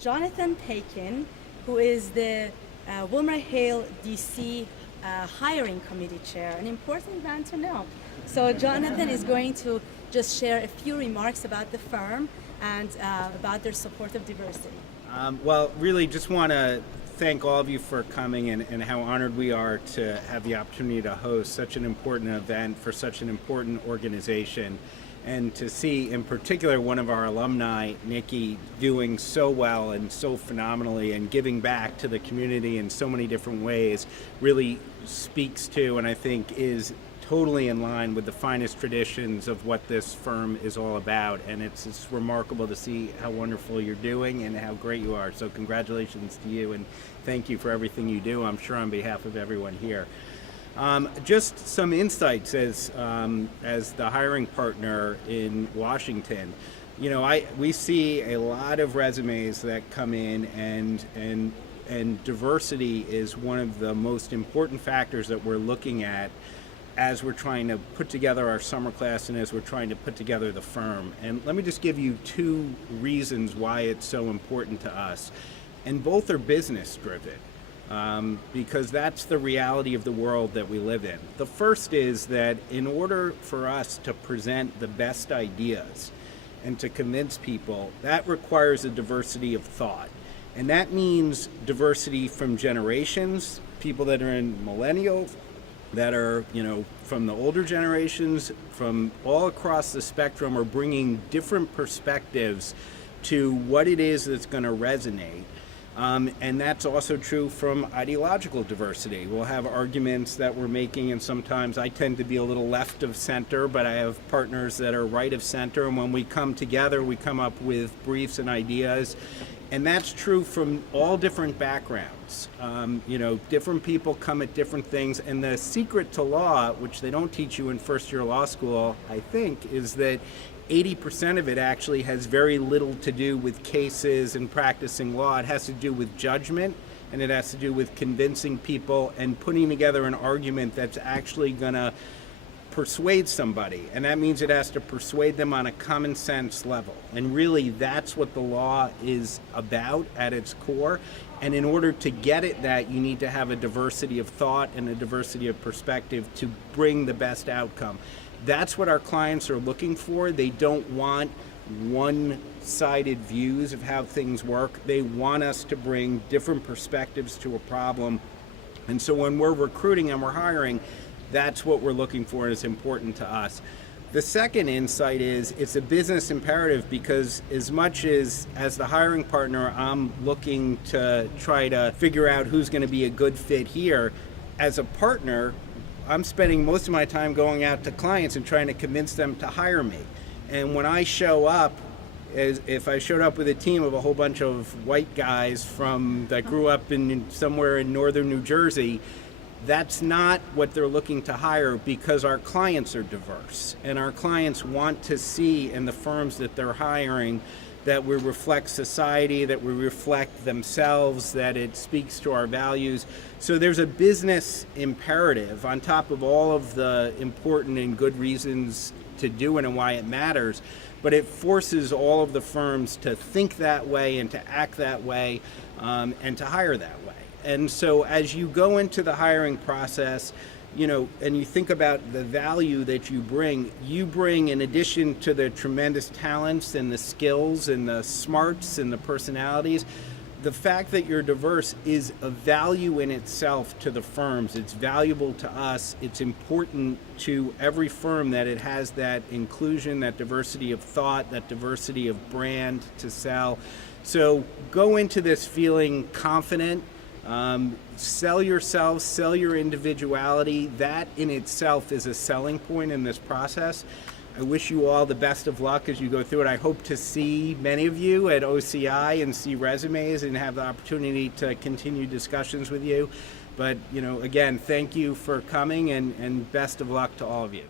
Jonathan Paikin, who is the WilmerHale DC hiring committee chair, an important man to know. So Jonathan is going to just share a few remarks about the firm and about their support of diversity. Well, really just want to thank all of you for coming and how honored we are to have the opportunity to host such an important event for such an important organization, and to see in particular one of our alumni, Nikki, doing so well and so phenomenally and giving back to the community in so many different ways really speaks to, and I think is totally in line with the finest traditions of what this firm is all about. And it's remarkable to see how wonderful you're doing and how great you are. So congratulations to you and thank you for everything you do, I'm sure on behalf of everyone here. Just some insights as the hiring partner in Washington. You know, we see a lot of resumes that come in, and diversity is one of the most important factors that we're looking at as we're trying to put together our summer class and as we're trying to put together the firm. And let me just give you two reasons why it's so important to us. And both are business driven, because that's the reality of the world that we live in. The first is that in order for us to present the best ideas and to convince people, that requires a diversity of thought. And that means diversity from generations, people that are in millennials, that are, you know, from the older generations, from all across the spectrum, are bringing different perspectives to what it is that's going to resonate. And that's also true from ideological diversity. We'll have arguments that we're making, and sometimes I tend to be a little left of center, but I have partners that are right of center, and when we come together, we come up with briefs and ideas. And that's true from all different backgrounds. You know, different people come at different things, and the secret to law, which they don't teach you in first year law school, I think, is that 80% of it actually has very little to do with cases and practicing law. It has to do with judgment, and it has to do with convincing people and putting together an argument that's actually gonna persuade somebody, and that means it has to persuade them on a common sense level. And really that's what the law is about at its core. And in order to get at that, you need to have a diversity of thought and a diversity of perspective to bring the best outcome. That's what our clients are looking for. They don't want one-sided views of how things work. They want us to bring different perspectives to a problem. And so when we're recruiting and we're hiring, that's what we're looking for, and it's important to us. The second insight is it's a business imperative, because as much as the hiring partner, I'm looking to try to figure out who's going to be a good fit here. As a partner, I'm spending most of my time going out to clients and trying to convince them to hire me. And when I show up, if I showed up with a team of a whole bunch of white guys that grew up somewhere in northern New Jersey, that's not what they're looking to hire, because our clients are diverse, and our clients want to see in the firms that they're hiring that we reflect society, that we reflect themselves, that it speaks to our values. So there's a business imperative on top of all of the important and good reasons to do it and why it matters, but it forces all of the firms to think that way and to act that way, and to hire that way. And so as you go into the hiring process, you know, and you think about the value that you bring in addition to the tremendous talents and the skills and the smarts and the personalities, the fact that you're diverse is a value in itself to the firms. It's valuable to us. It's important to every firm that it has that inclusion, that diversity of thought, that diversity of brand to sell. So go into this feeling confident. Sell yourself, sell your individuality. That in itself is a selling point in this process. I wish you all the best of luck as you go through it. I hope to see many of you at OCI and see resumes and have the opportunity to continue discussions with you. But, you know, again, thank you for coming, and best of luck to all of you.